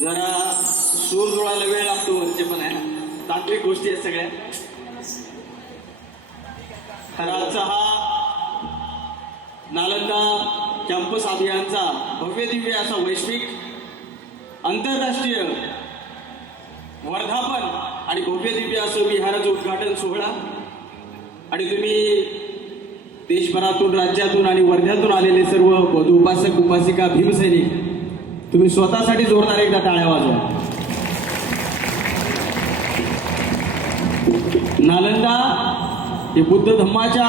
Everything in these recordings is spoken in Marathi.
जरा सूर जुळायला वेळ लागतो, वरचे पण आहे, तांत्रिक गोष्टी आहेत सगळ्या. तर आजचा हा नालंदा कॅम्पस अभियानचा भव्य दिव्य असा वैश्विक आंतरराष्ट्रीय वर्धापन आणि भव्य दिव्य असं विहाराचं उद्घाटन सोहळा. आणि तुम्ही देशभरातून, राज्यातून आणि वर्ध्यातून आलेले सर्व बौद्ध उपासक उपासिका, भीमसैनिक, तुम्ही स्वतःसाठी जोरदार एकदा टाळ्या वाजवा. नालंदा हे बुद्ध धम्माच्या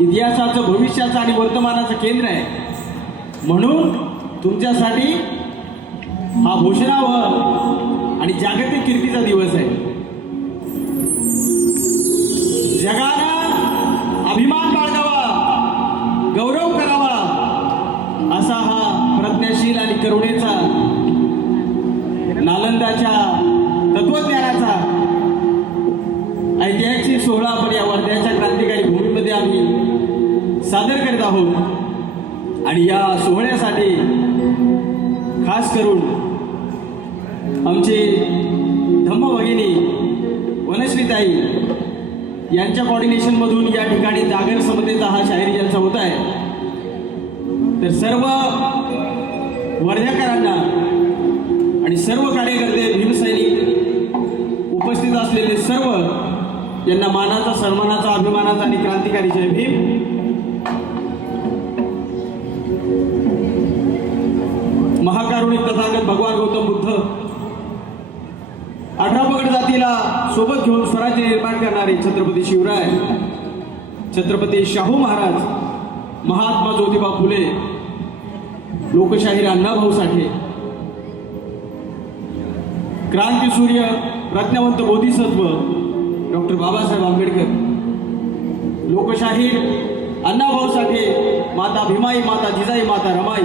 इतिहासाचं, भविष्याचं आणि वर्तमानाचं केंद्र आहे. म्हणून तुमच्यासाठी हा भूषणावर आणि जागतिक कीर्तीचा दिवस आहे. जगानं अभिमान बाळगावा, गौरव करावा असा हा प्रज्ञाशील आणि करुणेचा, नालंदाच्या तत्वज्ञानाचा ऐतिहासिक सोहळा आपण या वर्ध्याच्या क्रांतिकारी भूमीमध्ये आम्ही सादर करत आहोत. आणि या सोहळ्यासाठी खास करून आमचे धम्मभगिनी वनश्रीताई यांच्या कॉर्डिनेशनमधून या ठिकाणी जागर समतेचा हा शाहिरी जलसा होत आहे. तर सर्व वर्ध्याकरांना आणि सर्व कार्यकर्ते, भीमसैनिक, उपस्थित असलेले सर्व यांना मानाचा, सन्मानाचा, अभिमानाचा आणि क्रांतिकारी जय भीम. महाकारुणिक तथागत भगवान गौतम बुद्ध 18 पगड जातीला सोबत घेऊन स्वराज्य निर्माण करणारे छत्रपती शिवराय, छत्रपती शाहू महाराज, महात्मा ज्योतिबा फुले, लोकशाहीर अण्णाभाऊ साठे, क्रांतीसूर्य, प्रज्ञावंत बोधिसत्व डॉक्टर बाबासाहेब आंबेडकर, लोकशाहीर अण्णाभाऊ साठे, माता भीमाई, माता जिजाई, माता रमाई,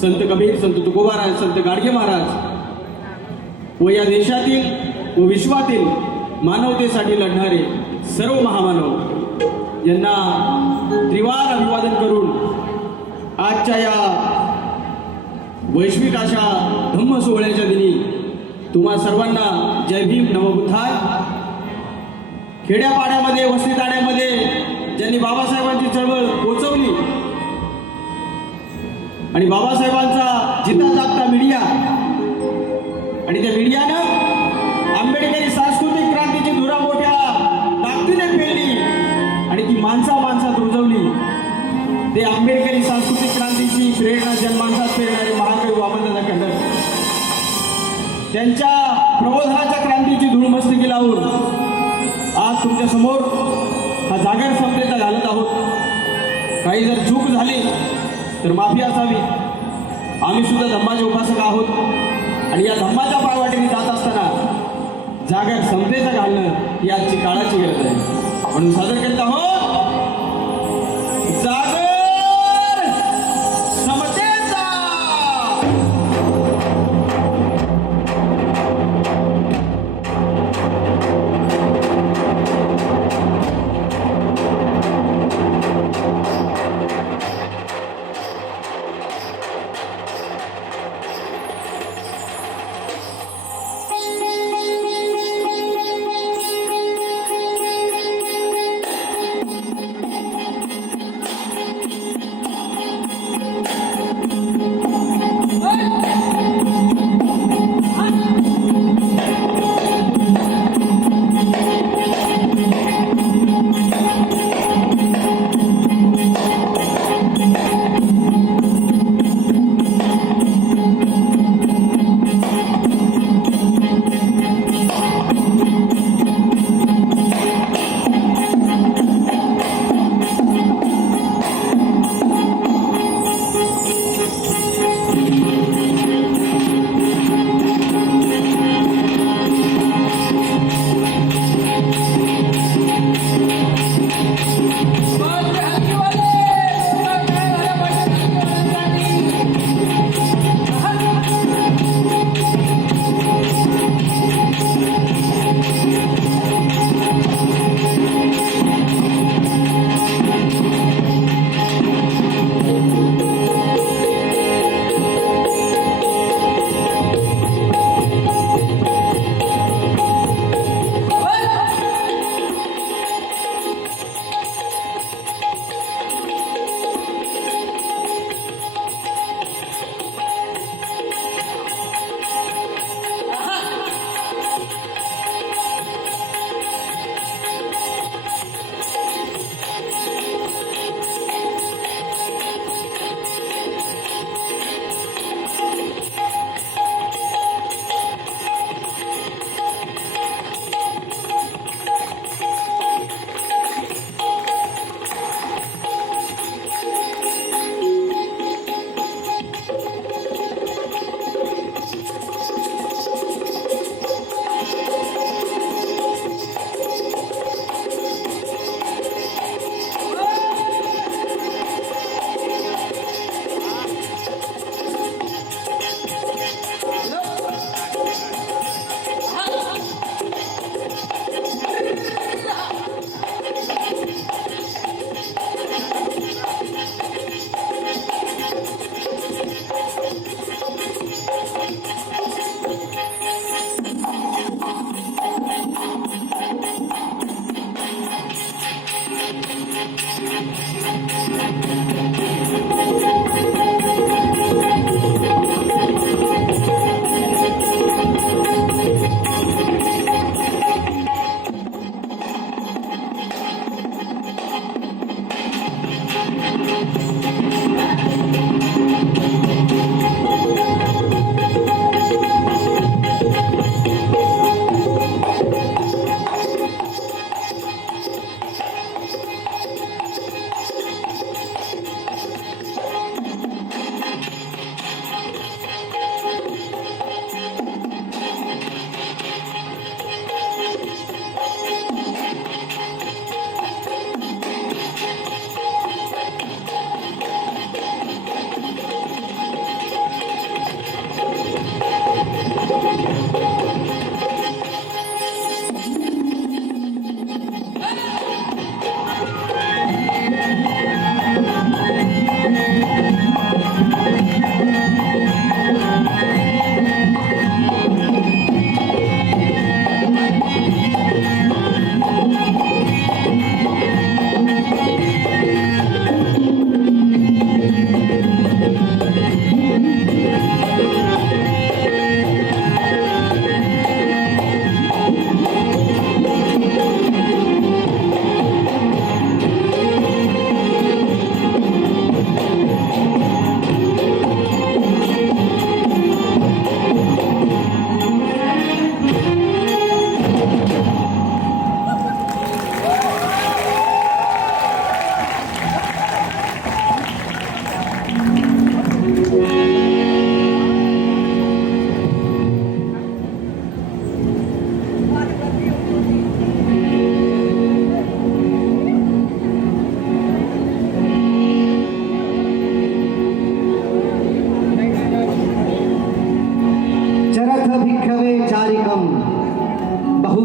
संत कबीर, संत तुकोबाराय, संत गाडगे महाराज व या देशातील व विश्वातील मानवतेसाठी लढणारे सर्व महामानव यांना त्रिवार अभिवादन करून आजच्या या वैश्विक अशा धम्म सोहळ्याच्या दिनी तुम्हा सर्वांना जय भीम, नमोबुद्धाय. खेड्यापाड्यामध्ये, वस्तीताड्यामध्ये ज्यांनी बाबासाहेबांची चळवळ पोचवली आणि बाबासाहेबांचा जिता जागता मीडिया आणि त्या मीडियानं आंबेडकरी सांस्कृतिक क्रांतीची धुरा मोठ्या ताकदीने पेलली आणि ती माणसात रुजवली. ते आंबेडकरी सांस्कृतिक क्रांतीची प्रेरणा जनमानसात पेरणारे महाकवी वामनदादा खंडर त्यांच्या प्रबोधनाच्या क्रांतीची धूळ मस्तकी लावून आज तुमच्या समोर हा जागर समतेचा घालत आहोत. काही जर चूक झाली तर माफी असावी. आम्ही सुद्धा धम्माचे उपासक आहोत आणि या धम्माच्या पायवाटेने जात असताना जागर समतेचा घालणं ही आजची काळाची गरज आहे. म्हणून सादर करत आहोत जागर समतेचा.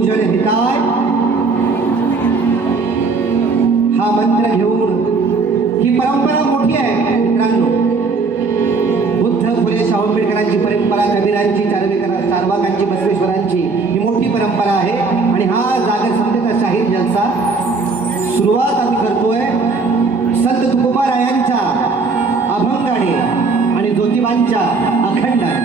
बहुजन हिताय हा मंत्र घेऊन ही परंपरा मोठी आहे मित्रांनो. बुद्ध फुले शाहू आंबेडकरांची परंपरा, कबीरांची, चारवाकांची, बसवेश्वरांची ही मोठी परंपरा आहे. आणि हा जागर समतेचा शाहीर जलसा सुरुवात आम्ही करतोय संत तुकोबारायांच्या अभंगाने आणि ज्योतिबांच्या अखंडाने.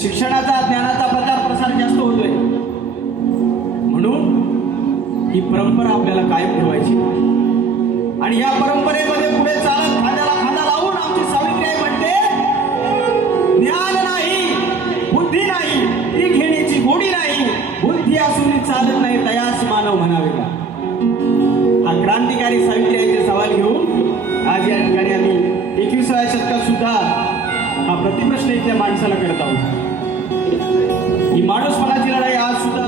शिक्षणाचा ज्ञानाचा प्रचार प्रसार जास्त होतोय, म्हणून ही परंपरा आपल्याला कायम ठेवायची आणि या परंपरेमध्ये पुढे चालत चालत नाही तयास मानव म्हणावे का. हा क्रांतिकारी सावित्रीचे सवाल घेऊन आज या ठिकाणी आम्ही 21व्या शतकात सुद्धा हा प्रतिप्रश्न इथल्या माणसाला करत आहोत. ही माणूसपणाची लढाई आज सुद्धा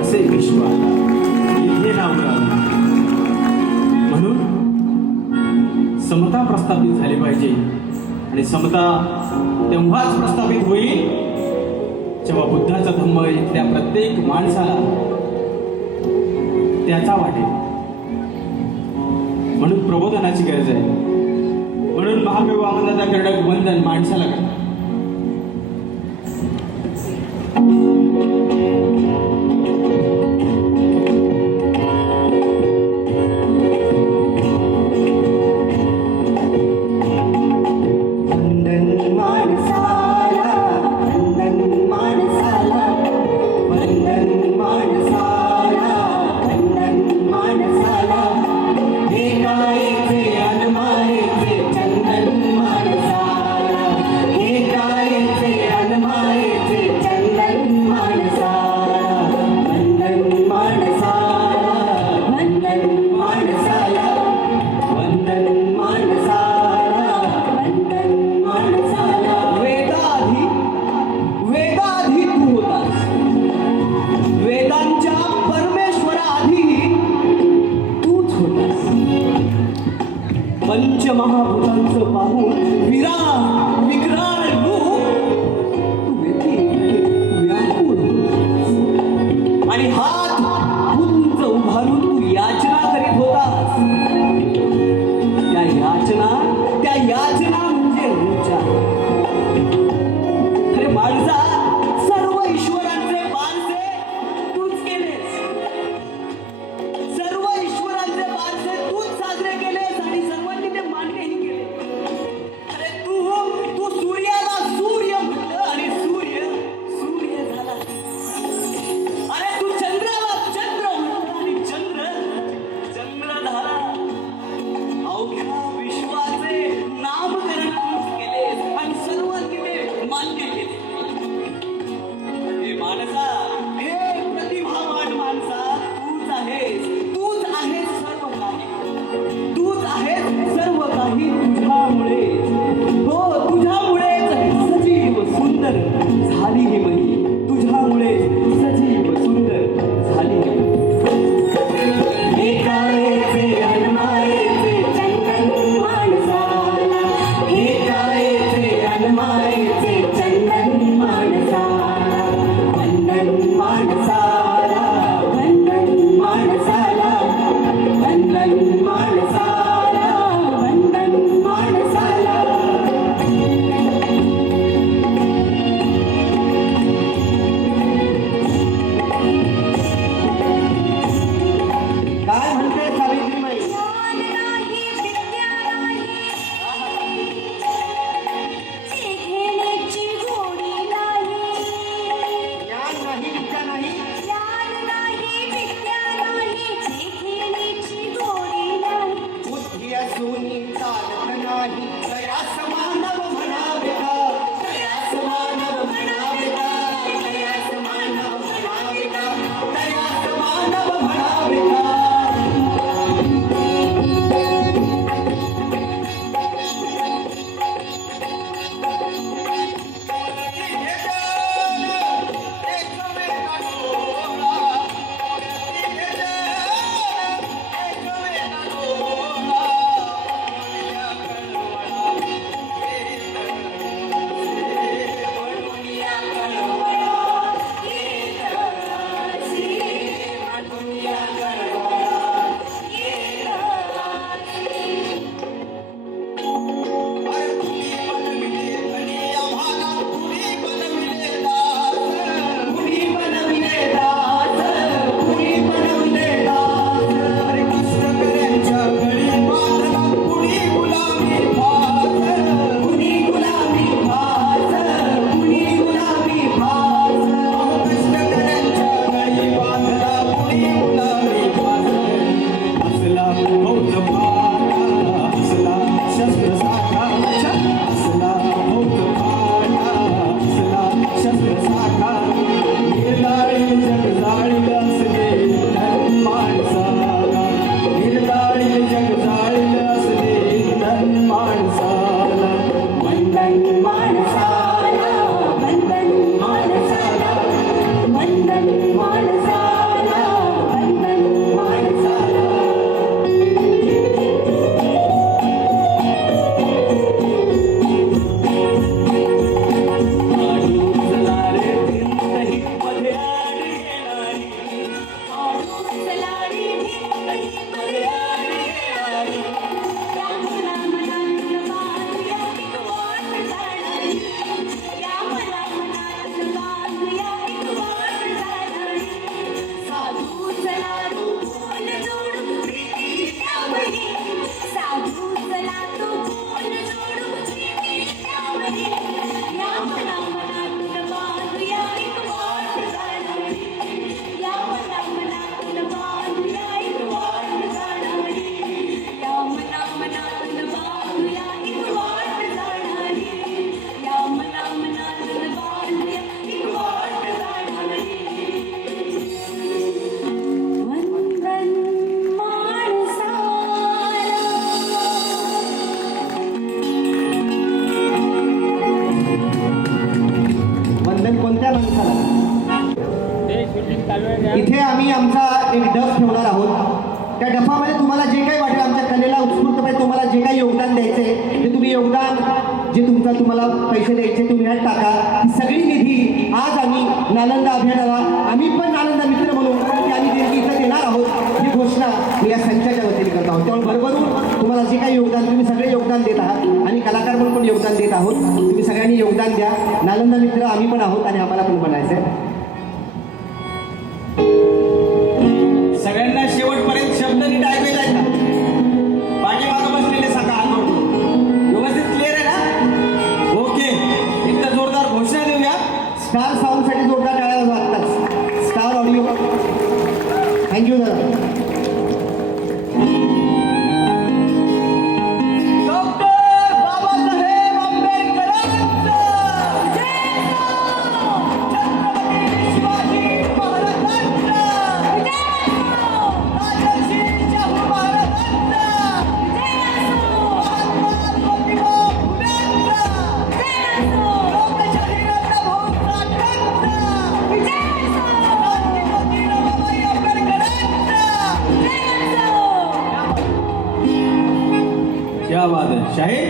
असे विश्व इथे नाव म्हणून समता प्रस्थापित झाली पाहिजे. आणि समता तेव्हाच प्रस्थापित होईल जेव्हा बुद्धाचा धम्म इथल्या प्रत्येक माणसाला त्याचा वाटेल. म्हणून प्रबोधनाची गरज आहे. म्हणून महाकवी वामनदादा कर्डक वंदन माणसाला करतात. हे इथे आम्ही आमचा एक डफ ठेवणार आहोत. त्या डफामध्ये तुम्हाला जे काही वाटेल आमच्या कलेला उत्स्फूर्तपणे तुम्हाला जे काही योगदान द्यायचे ते तुम्ही योगदान जे तुम्हाला पैसे द्यायचे तुम्ही ह्यात टाका. ही सगळी निधी आज आम्ही नालंदा अभियानाला आम्ही पण नालंदा मित्र म्हणून ती आम्ही देणगी इथं देणार आहोत ही घोषणा मी या संचाच्या वतीने करत आहोत. त्यामुळे भरभरून तुम्हाला जे काही योगदान तुम्ही सगळे योगदान देत आहात आणि कलाकार म्हणून पण योगदान देत आहोत. तुम्ही सगळ्यांनी योगदान द्या. नालंदा मित्र आम्ही पण आहोत आणि आम्हाला पण बनायचं आहे. सगळ्यांना शेवटपर्यंत शब्द नीट ऐकायला आहेत का? पाठीमागं बसलेले सगळं हात वरतो. व्यवस्थित क्लिअर आहे ना? ओके. एकदा जोरदार घोषणा देऊया. स्टार साऊंडसाठी जोरदार टाळ्या वाजतात. स्टार ऑडिओ थँक्यू दादा. डॉक्टर बाबासाहेब आंबेडकरांचा छत्रपती शिवाजी महाराजांचा राजर्षी शाहू महाराजांचा महात्मा ज्योतिबा फुलेंचा लोकशाहीरत्न भाऊ साठेंचा क्रांतिज्योती रमाबाई आंबेडकरांचा. क्या बात आहे शाहीर.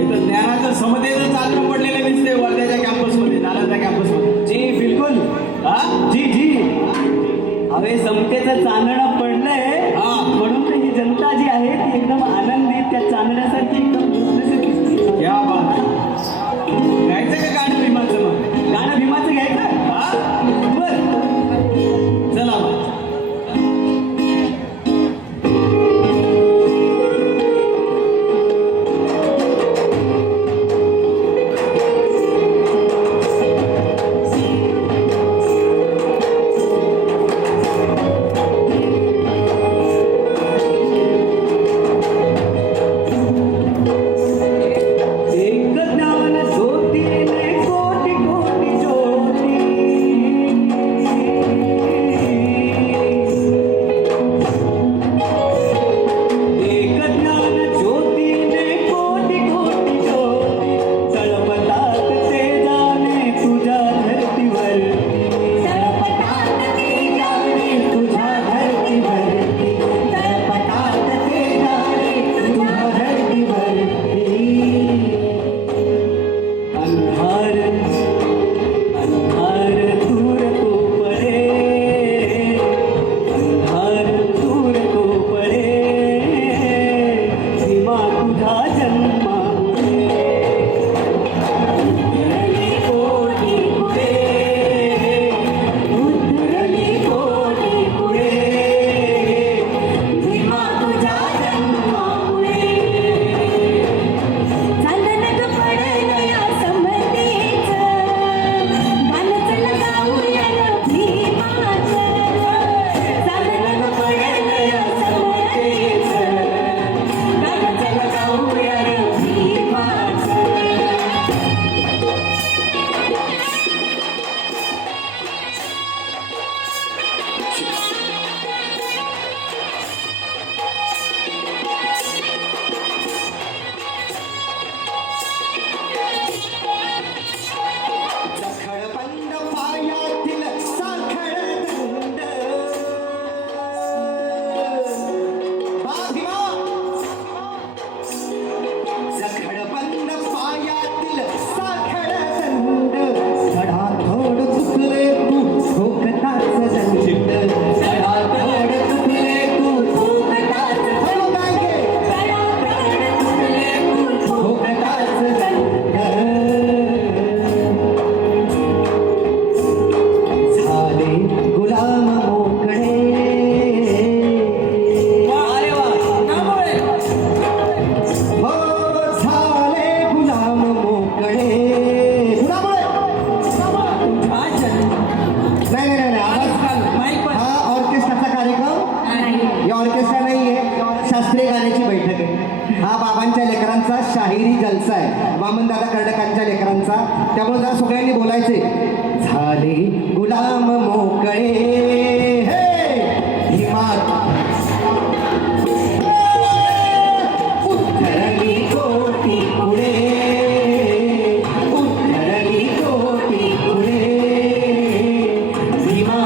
इथं ज्ञानाचं समतेचं चालणं पडलेलं दिसतंय वर्ध्याच्या कॅम्पसमध्ये, नालंदा कॅम्पसमध्ये. जी बिलकुल. हा जी जी अरे समतेचं चांदणं पडलंय हा. म्हणून तर ही जनता जी आहे ती एकदम आनंदित त्या चांदण्यासाठी एकदम दुसरीच दिसते. क्या बात आहे. घ्यायचं का गाणं भीमाचं मग? गाणं भीमाचं घ्यायचं. हा बर चला मग. एक ज्ञान ज्योतीने कोटी कोटी ज्योती. एक ज्ञान ज्योतीने कोटी कोटी ज्योती तळपतात ते जाणे तुझ्या धरतीवर. तळपतात ते जाणे तुझ्या धरतीवर. तळपतात ते जाणे तुझ्या धरतीवर. अंधार अंधार दूर को पड़े. अंधार दूर को पड़े. भीमा तुझा जन्मामुळे उतरली कोटी पुढे. उतरली कोटी पुढे. भीमा तुझ्या जन्मामुळे चांदण्यात पडलं या समतेचं गाणं चला गाऊया रे भीमाचं. चांदण्यात पडलं या समतेचं गाणं चला गाऊया रे भीमाचं. जखडबंद पायातील साखळ दंड. भीमा. जखडबंद पायातील साखळ दंड. धडाधड चुकले तू ठोकताच दंड. धडाधड चुकले तू ठोकताच दंड. ठोकताच दंड. झाले गुलाम मोकळे. अरे वा त्यामुळे हो झाले गुलाम मोकळे. गुलामुळे नाही नाही नाही आवाज हा ऑर्केस्ट्राचा कार्यक्रम. या ऑर्केस्ट्रा नाहीये, शास्त्रीय गाण्याची बैठक आहे. हा बाबांच्या लेकरांचा शाहिरी जलसा आहे, वामनदादा कर्डकांच्या लेकरांचा. त्यामुळे जरा सगळ्यांनी बोलायचे. झाले गुलाम मोकळे. हे भीमा. उतरली कोटी पुढे. उतरली कोटी पुढे. भीमा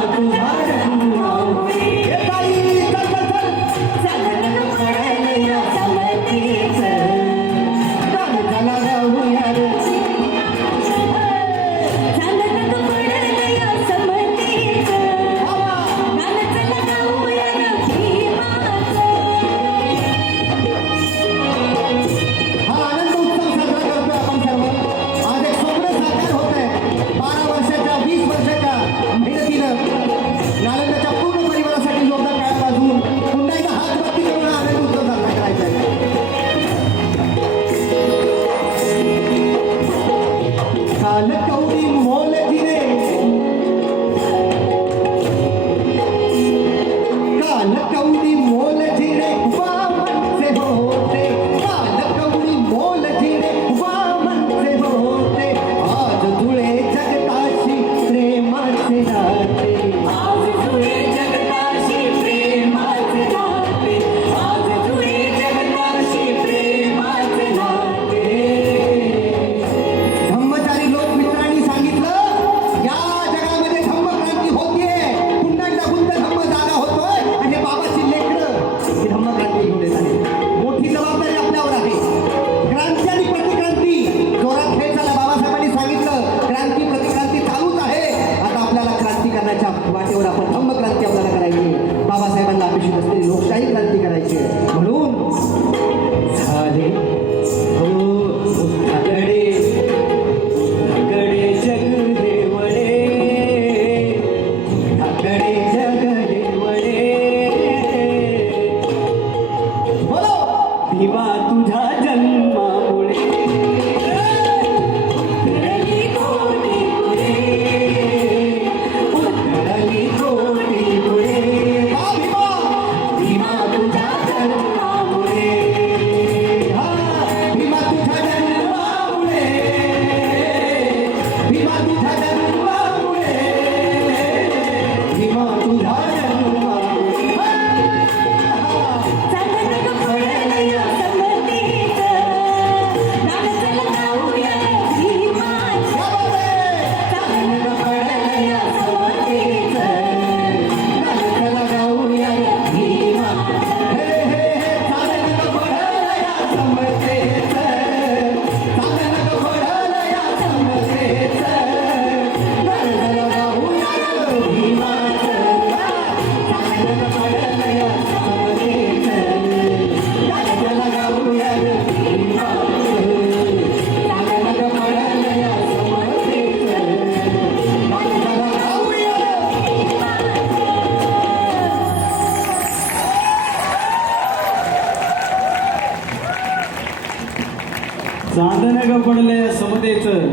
पडलंय समतेचं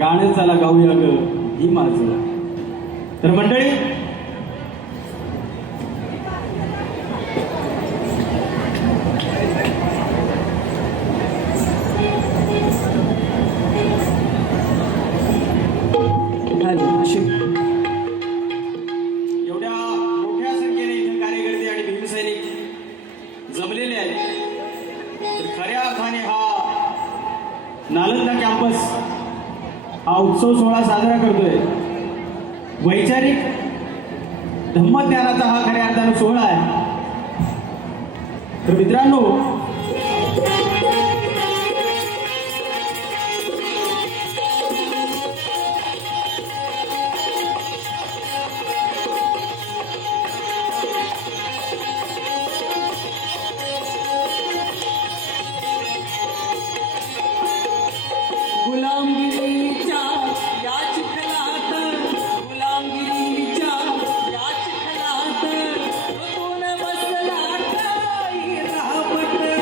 गाणं चला गाऊया ग ही माझं. तर मंडळी एवढ्या मोठ्या संख्येने इथे कार्यकर्ते आणि भीमसैनिक जमलेले आहेत. तर खऱ्या अर्थाने हा नालंदा कॅम्पस हा उत्सव सोहळा साजरा करतोय. वैचारिक धम्मज्ञानाचा हा खऱ्या अर्थाने सोहळा आहे. तर मित्रांनो गुलामगिरीच्या या चिखलात गुलामगिरीच्या या चिखलात ऋतून बसला ठाई राहपट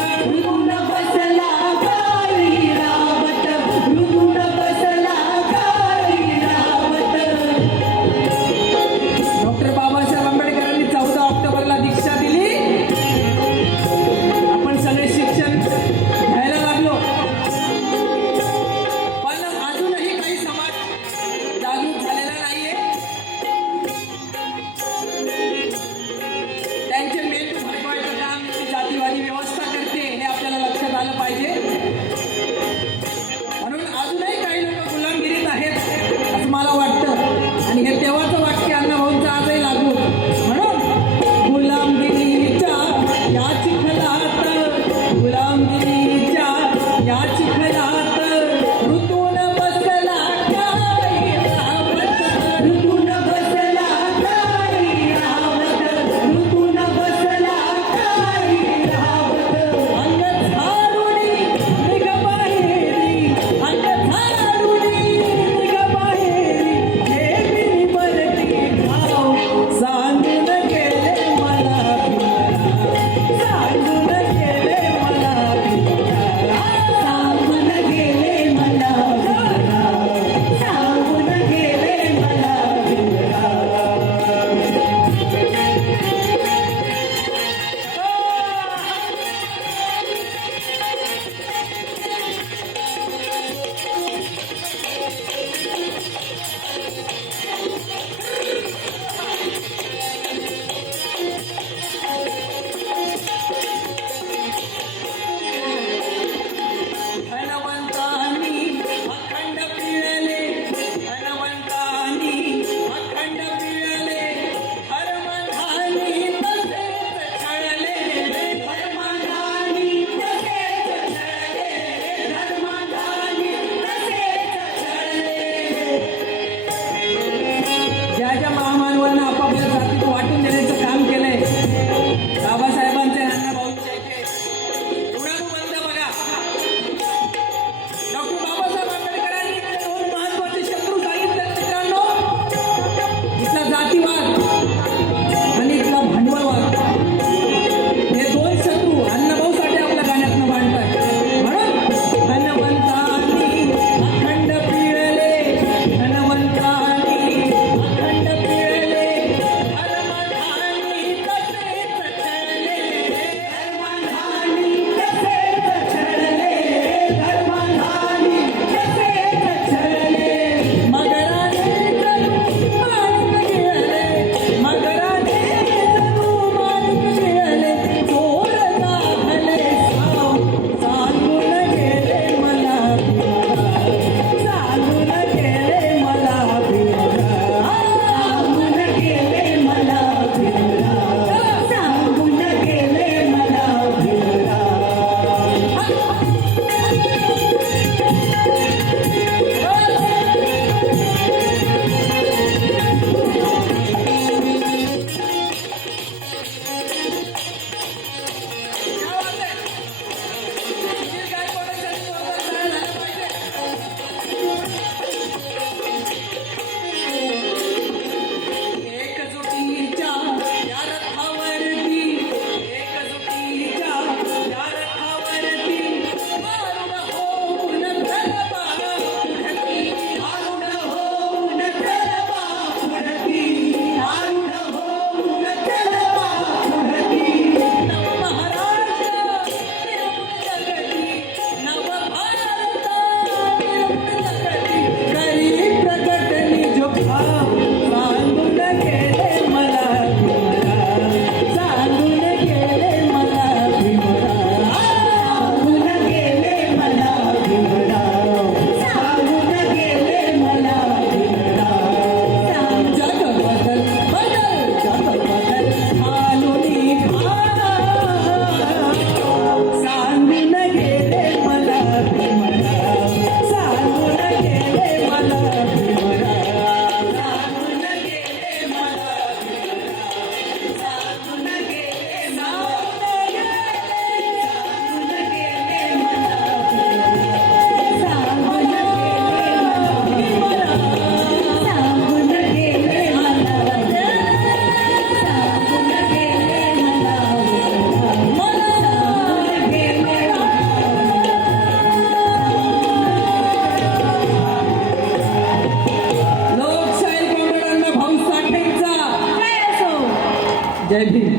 जय भीम.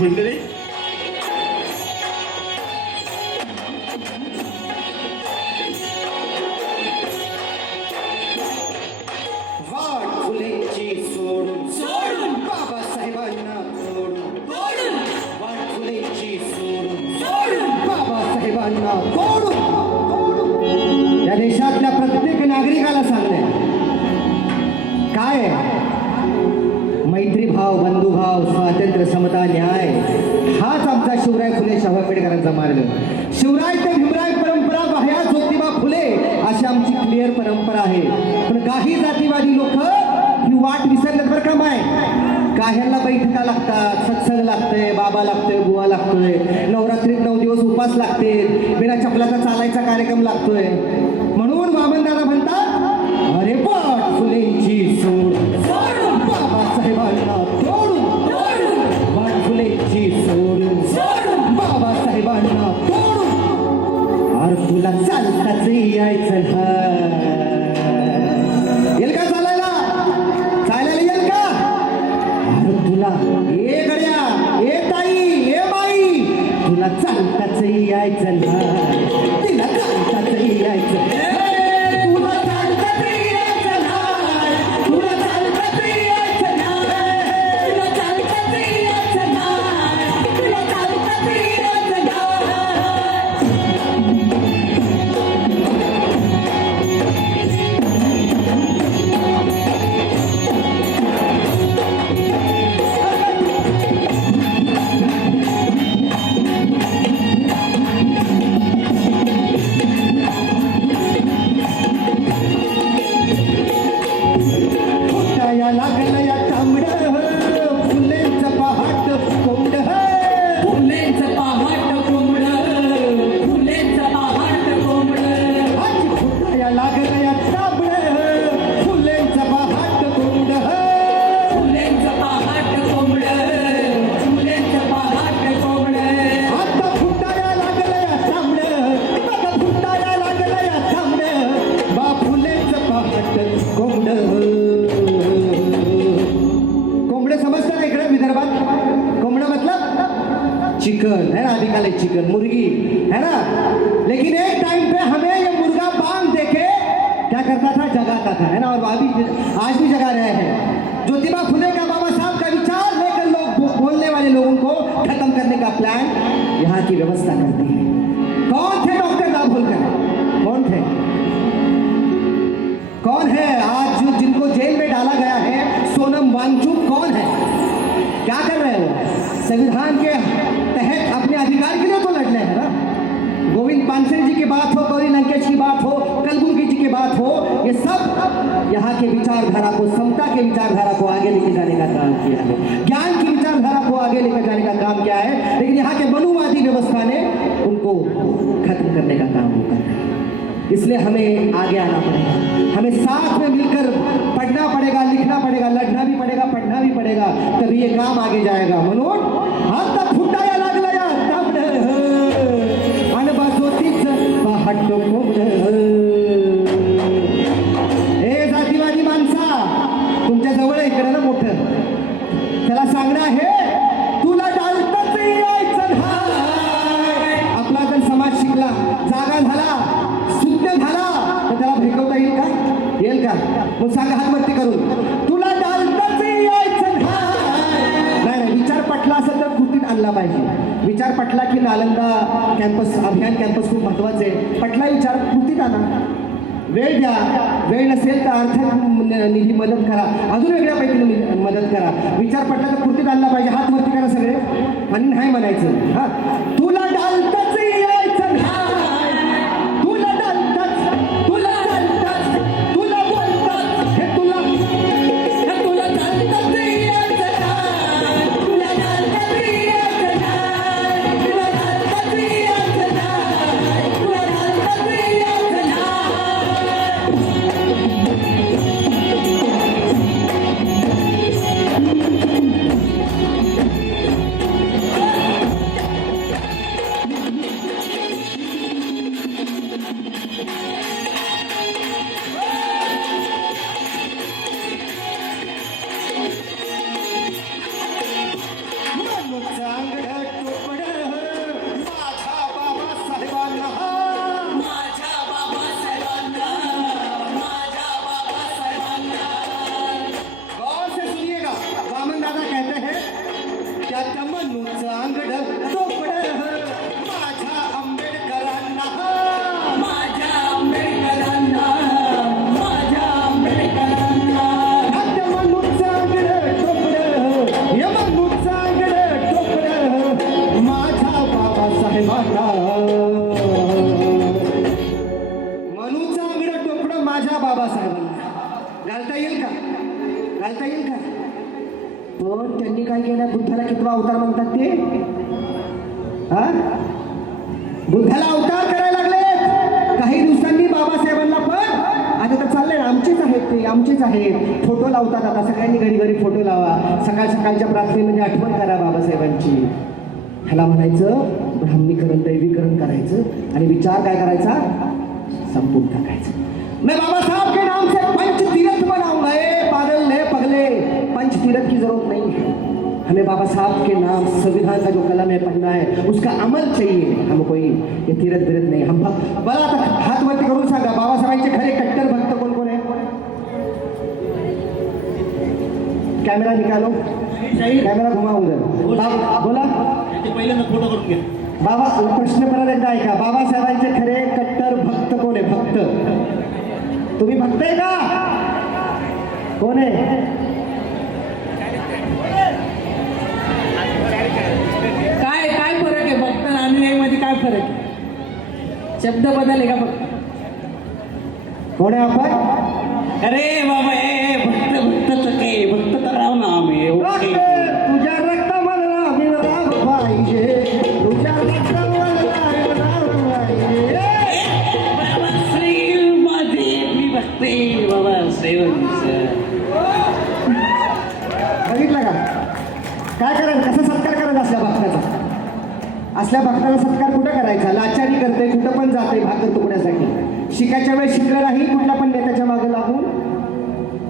मंडळी वाट फुलेची सोडून बाबासाहेबांना तोडून वाट फुलेची सोडून बाबासाहेबांना तोडून या देशातल्या प्रत्येक नागरिकाला सांगणे काय आहे? मैत्रीभाव, बंधुभाव, स्वातंत्र्य, समता, न्याय हाच आमचा शिवराय फुले शाहू आंबेडकरांचा मार्ग. शिवराय ते भीमराय परंपरा बाह्या ज्योतिबा फुले अशी आमची क्लिअर परंपरा आहे. पण काही जातीवादी लोक ही वाट विसरल्यात बरं का माय. काह्यांना बैठका लागतात, सत्संग लागतंय, बाबा लागतोय, बुवा लागतोय, नवरात्रीत 9 दिवस उपास लागते, बिना चपलाचा चालायचा कार्यक्रम लागतोय. म्हणून वामनदादा म्हणतात अरे वाट फुलेंची सोडून बाबासाहेबांना तोडून वाट फुलेंची सोडून बाबासाहेबांना तोडून. अरे तुला चालताच यायचं ना. येईल का चालायला? चालायला येईल का? अरे तुला ए गड्या, ए ताई, ए बाई, तुला चालताच यायचं ना. तिला चालताच यायचं. तुला चालताच यायचं ना. तुला चालताच यायचं ना. तुला चालताच यायचं ना. तुला चालताच यायचं ना. फुटाया लागलं या तांबड फुलेंचं पहाट कोंड. फुलेचं पहाट कोंबड, फुलेचं पहाट कोंबड, फुटाया लागलं या तांबड फुलेंचं पहाट कोंड. फुलेचं पहाट कोंबड, फुलेचं पहाट कोंबड. आता फुटाया लागलं या तांबड, बघा फुटाया लागलं या तांबड बा फुलेंचं पहाट कोंड. कोंबडे समजतं ना इकडे विदर्भात? कोंबडा मतलब चिकन है ना, अधिकाले चिकन, मुर्गी है ना. लेकिन एक टाइम पे हमें ये मुर्गा बांध देके क्या करता था, जगाता था, है ना. और अभी आज भी जगा रहे हैं. ज्योतिबा फुले का, बाबा साहब का विचार लेकर लोग बोलने वाले लोगों को खत्म करने का प्लान यहाँ की व्यवस्था करती है. कौन थे डॉक्टर दाभोलकर? कौन थे? कौन है आज जो जिनको जेल में डाला गया है? सोनम वांगचुक कौन है? क्या कर रहे हैं वो? संविधान के तहत अपने अधिकार के लिए तो लड़ रहे हैं ना. गोविंद पानसरे जी की बात हो, गौरी लंकेश की बात हो, कलबुर्गी जी की बात हो, ये सब यहाँ के विचारधारा को, समता के विचारधारा को आगे लेके जाने का काम किया है. ज्ञान की विचारधारा को आगे लेकर जाने का काम किया है. लेकिन यहाँ के मनुवादी व्यवस्था ने उनको खत्म करने का काम होता है. इसलिए हमें आगे आना पड़ेगा. हमें साथ में मिलकर पढ़ना पड़ेगा, लिखना पड़ेगा, लढना भी पड़ेगा, पढ़ना भी पड़ेगा. तभी ये काम आगे जाएगा. म्हणून आता फुटाया लागला या तांबड आणि बाजोतीच पहाट कोंबड. हे जातीवादी माणसा, तुमच्या जवळ इकडे ना मोठं, त्याला सांगणं आहे तुला डालताच यायचं नाही. आपला जर समाज शिकला, जागा झाला, सुज्ञ झाला, तर त्याला भेकवता येईल का? येईल का? मग सांगा हात वरती करून, तुला डालताच यायचं नाही. विचार पटला असेल तर कृतीत आणला पाहिजे. विचार पटला की नालंदा कॅम्पस, अभियान कॅम्पस खूप महत्वाचे आहे. पटला विचार, कृतीत आणा. वेळ द्या, वेळ नसेल तर आर्थिक निधी मदत करा, अजून वेगळ्यापैकी मदत करा. विचार पटला तर कृतीत आणला पाहिजे. हात वरती करा सगळे आणि नाही म्हणायचं. हा, तुला डालताच यायचं नाही. तुला डालताच, तुला डालताच, तुला बोलताच, हे तुला डालताच यायचं नाही. तुला डालताच यायचं नाही. तुला डालताच यायचं नाही. तुला डालताच यायचं नाही. माझ्या बाबासाहेबांना. घालता येईल का? घालता येईल का? पण त्यांनी काय केलं? बुद्धाला कितवा अवतार म्हणतात ते? हा, बुद्धाला अवतार करायला लागले. काही दिवसांनी बाबासाहेबांना पण आता तर चाललंय, आमचेच आहेत ते, आमचेच आहेत. फोटो लावतात आता सगळ्यांनी, घरी घरी फोटो लावा. सकाळ सकाळच्या प्रार्थनेमध्ये आठवण करा बाबासाहेबांची. ह्याला म्हणायचं ब्राह्मीकरण, दैवीकरण करायचं आणि विचार काय करायचा? संपून टाकायचं. मैं बाबा साहब के नाम से पंच तीर्थ बनाऊंगा. पागल ने पगले, पंच तीर्थ की जरूरत नहीं है. हमें बाबा साहब के नाम, संविधान का जो कलम है पढ़ना है, उसका अमल चाहिए. हम कोई ये तीरथ बिरथ नहीं. हम बला आता हात वरती करून सांगा, बाबासाहेबांचे खरे कट्टर भक्त कोण कोण आहे? कॅमेरा निकालो, कॅमेरा घुमावून उधर. बोला, पहिल्यांदा फोटो करून घ्या. बाबा प्रश्न परत एकदा ऐका. बाबासाहेबांचे खरे कट्टर भक्त कोण आहे? भक्त तुम्ही भक्त आहे का? कोण आहे? काय काय फरक आहे भक्त आणि अनुयायीमध्ये? काय फरक आहे? शब्द बदल आहे का फक्त? कोण आहे आपण? अरे बाबा ए भक्त भक्त काय भक्त तर राव ना आम्ही रक्त, तुझ्या रक्तामधला विराग पाहिजे. तुझ्या रक्तामधला विराग पाहिजे. बाबा श्री माझे मी भक्ते बाबा सेवनचं. बघितलं का? काय करायचं? कसा सत्कार करायचा असल्या भक्ताचा? असल्या भक्ताचा सत्कार कुठं करायचा? लाचारी करते, कुठं पण जाते भाकर तुकड्यासाठी. शिकायच्या वेळेस शिकलं नाही, कुठल्या पण नेत्याच्या मागे लागून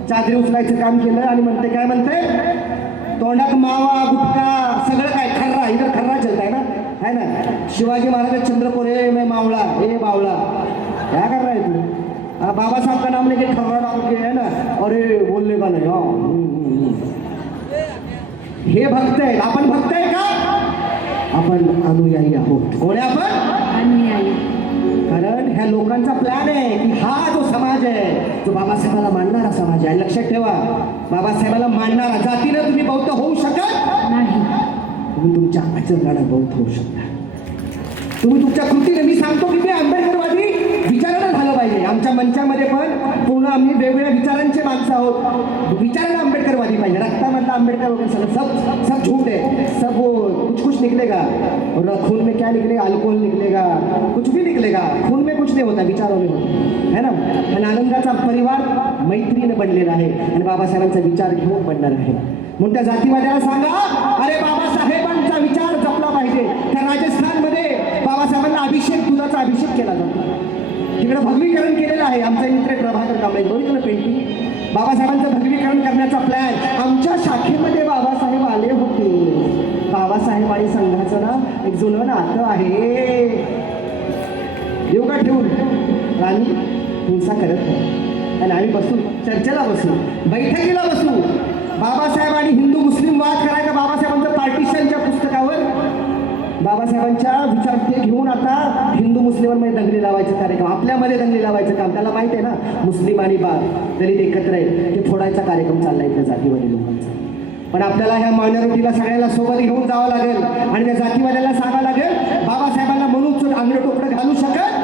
चादरी उचलायचं काम केलं आणि म्हणते, काय म्हणते? तोंडात मावा गुटखा सगळं काय खर्रा, इधर खर्रा चलताय ना, है ना? शिवाजी महाराज चंद्रपूर हे मैं मावळा, हे बावळा, क्या कर रहा है तू? बाबासाहेब का नाम लेके खर्रा डाल के है ना, अरे बोलने का नाही. हे भक्त आहेत. आपण भक्त आहे का? आपण अनुयायी आहोत. कोण आहे आपण? अनुयायी. कारण ह्या लोकांचा प्लॅन आहे की हा जो समाज आहे, जो बाबासाहेबाला मानणारा समाज आहे. लक्षात ठेवा, बाबासाहेबाला मानणारा जातीनं तुम्ही बौद्ध होऊ शकत नाही. तुम्ही तुमच्या आचरणानं बौद्ध होऊ शकता. तुम्ही तुमच्या कृतीने, मी सांगतो की मी आंबेडकरवादी विचारानं झालं पाहिजे. आमच्या मंचामध्ये पण पूर्ण आम्ही वेगवेगळ्या विचारांचे माणसं आहोत. विचारानं आंबेडकरवादी पाहिजे. रक्तामधला आंबेडकर वगैरे सगळं सब सब झूठ है. सब वो कुछ निकलेगा और खून में क्या निकलेगा? अल्कोहल निकलेगा, कुछ भी निकलेगा. खून में कुछ नहीं होता, विचारों में होता है ना. आणि आनंदाचा परिवार मैत्रीने बनलेला आहे आणि बाबासाहेबांचा विचार घेऊन बनणार आहे. म्हणून त्या जातीवाद्याला सांगा, अरे बाबासाहेबांचा विचार जपला पाहिजे. त्या राजस्थानमध्ये बाबासाहेबांना अभिषेक, दुधाचा अभिषेक केला जातो. तिकडे भगवीकरण केलेलं आहे. आमचा मित्र प्रभाकर कांबळे, बघितलं पेंटिंग. बाबासाहेबांचं भगवीकरण करण्याचा प्लॅन. आमच्या शाखेमध्ये बाबासाहेब आले होते. बाबासाहेब आणि संघाचं ना एक जुनं नातं आहे. येऊ का ठेवून? राणी हिंसा करत नाही आणि आम्ही बसू, चर्चेला बसू, बैठकीला बसू. बाबासाहेब आणि हिंदू मुस्लिम वाद करायचा. बाबासाहेबांचं पार्टिशनच्या पुस्तकावर बाबासाहेबांच्या विचार ते घेऊन आता हिंदू मुस्लिमांमध्ये दंगली लावायचं कार्यक्रम, आपल्यामध्ये दंगली लावायचं काम. त्याला माहिती आहे ना, मुस्लिम आणि दलित एकत्र आहे, ते फोडायचा कार्यक्रम चाललाय त्या जातीवादी लोकांचा. पण आपल्याला ह्या मायनॉरिटीला सगळ्यांना सोबत घेऊन जावं लागेल आणि त्या जातीवाद्याला सांगावं लागेल, बाबासाहेबांना म्हणून आंगडं टोपडं घालू शकत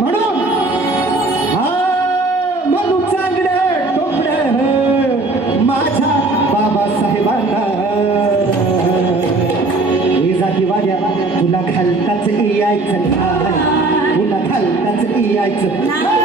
म्हणून म्हणून चांगलं टोपडं माझ्या बाबासाहेबांना. जातीवाद्या तुला घालताच यायचं नाही, तुला घालताच यायचं नाही.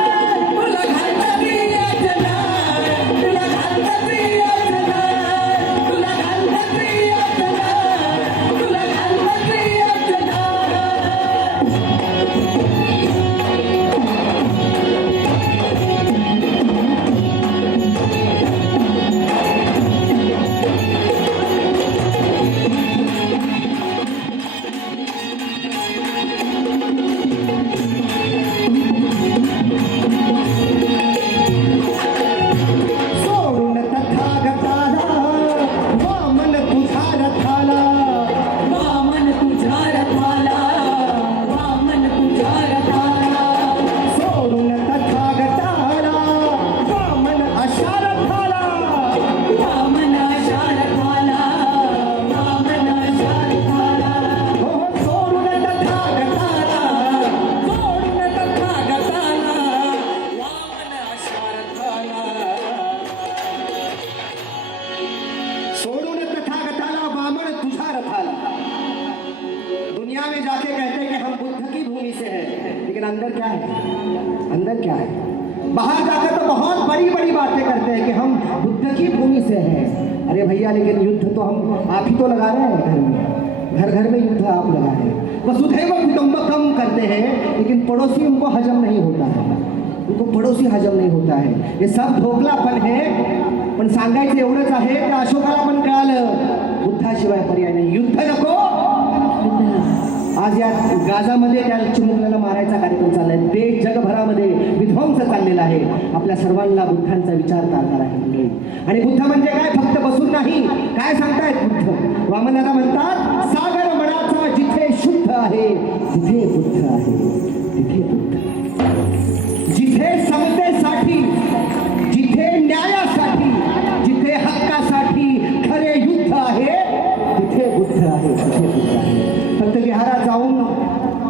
क्या है? बाहर जाकर तो बहुत बड़ी बड़ी बातें करते हैं कि हम बुद्ध की भूमि से हैं। अरे भैया, लेकिन युद्ध तो हम आप ही तो लगा रहे हैं घर में, घर घर में युद्ध आप लगा रहे हैं। वसुधैव कुटुंबकम करते हैं, लेकिन पड़ोसी उनको हजम नहीं होता है, उनको पडोसी हजम नाही होत आहे। हे सब ढोकलापण आहे। पण सांगायचं एवढंच आहे की अशोकाला पण कळालं बुद्धाशिवाय पर्याय नाही, युद्ध नको। आज या गाजामध्ये त्या चिमुकल्याला मारायचा कार्यक्रम चाललाय, देश जगभरामध्ये विध्वंस चाललेला आहे। आपल्या सर्वांना बुद्धांचा विचार करणार आहे मंडळी। आणि बुद्ध म्हणजे काय, फक्त बसून नाही, काय सांगतायत बुद्ध? वामनदादा म्हणतात, सागर मनाचा जिथे शुद्ध आहे तिथे बुद्ध आहे, तिथे बुद्ध आहे। जिथे समतेसाठी, जिथे न्यायासाठी, जिथे हक्कासाठी खरे युद्ध आहे तिथे बुद्ध आहे, तिथे बुद्ध आहे। फक्त विहारात जाऊन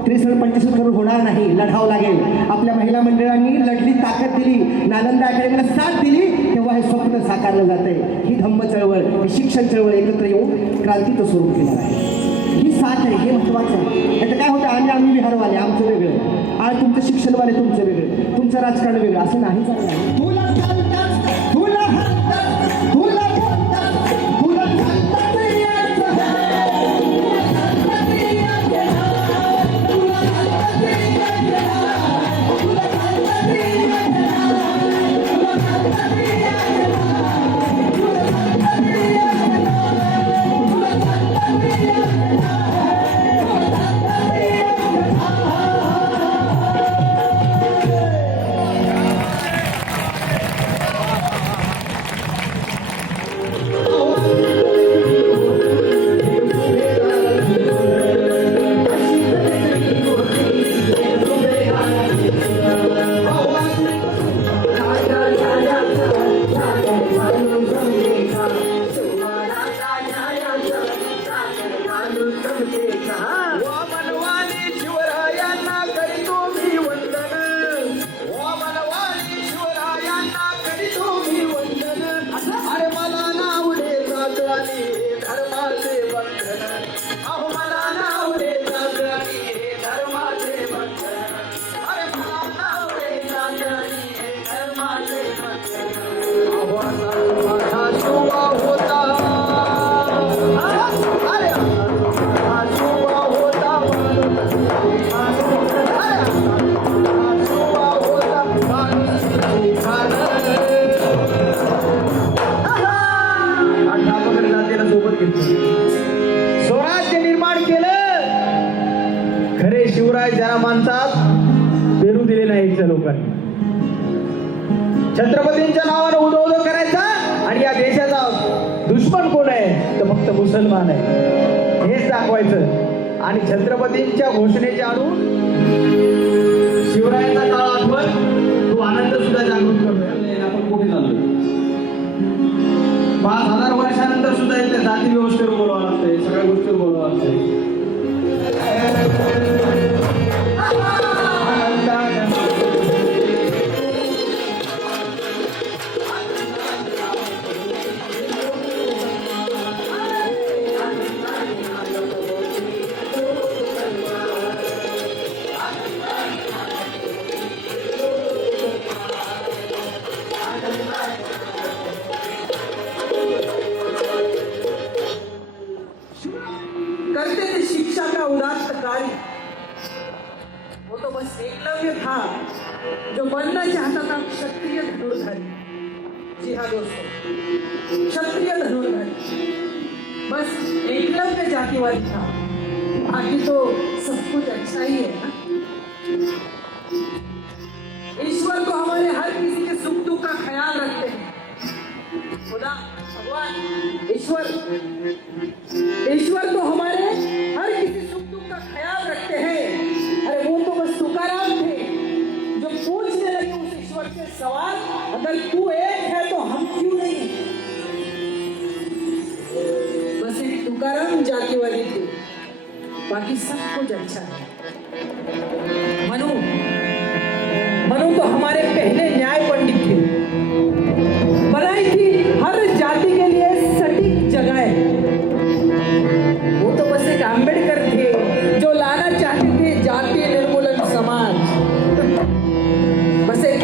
63-35 करोड होणार नाही, लढावं लागेल। आपल्या महिला मंडळांनी लढली, ताकद दिली, नालंदा अकॅडमीला साथ दिली, तेव्हा हे स्वप्न साकारलं जातंय। ही धम्म चळवळ, ही शिक्षण चळवळ एकत्र येऊन क्रांतीचं स्वरूप घेणार आहे। ही साथ आहे, हे महत्वाचं आहे। आता काय होतं, आम्ही विहारवाले आमचं वेगळं, आज तुमचं शिक्षणवाले तुमचं वेगळं, तुमचं राजकारण वेगळं, असं नाही चालणार। तुला चालतात, तुला हलतात, तुला बोलतात, तुला चालतात यायचं आहे। तुला चालतात यायचं आहे, तुला चालतात यायचं आहे, तुला चालतात यायचं आहे, तुला चालतात यायचं आहे, तुला चालतात यायचं स्वराज्य निर्माण केलं, खरे शिवराय ज्या माणसात पेरू दिले नाही लोकांनी। छत्रपतींच्या नावानं उदो करायचा आणि या देशाचा दुश्मन कोण आहे तर फक्त मुसलमान आहे हेच दाखवायचं। आणि छत्रपतींच्या घोषणेच्या आणून शिवरायांचा काळ आठवण तो आनंद सुद्धा जागृत करूया। आपण कुठे चाललोय? 5000 वर्षानंतर सुद्धा इथल्या जाती व्यवस्थेवर बोलावं लागतंय, सगळ्या गोष्टीवर बोलावं लागतंय। करते थे शिक्षा का उदात्त कार्य, वो तो बस एकलव्य था जो बनना चाहता था क्षत्रिय धनुर्धारी। जी हाँ दोस्तों, क्षत्रिय धनुर्धारी, बस एकलव्य जातिवादी था, बाकी तो सब कुछ अच्छा ही है ना। ईश्वर तो हमारे हर किसी के सुख दुख का ख्याल रखते हैं। खुदा भगवान ईश्वर तो हमारे हर किसी सुख दुख का ख्याल रखते हैं। अरे वो तो बस तुकाराम थे जो पूछने लगे उस ईश्वर से सवाल, अगर तू एक है तो हम क्यों नहीं? बस एक तुकाराम जातिवादी थे, बाकी सब कुछ अच्छा है। मनु तो हमारे पहले न्याय पंडित थे, बनाई थी हर जाति के लिए सटीक जगह। वो तो बस एक अम्बेडकर थे जो लाना चाहते थे जातीय निर्मूलन समाज। बस एक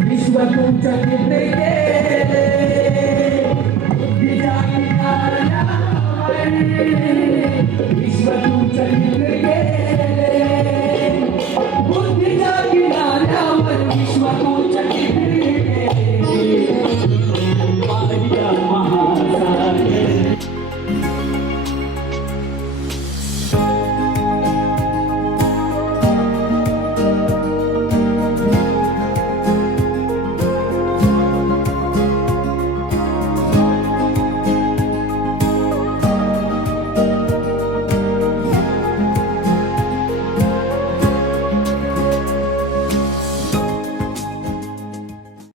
विश्व तुमच्या कीर्तीचे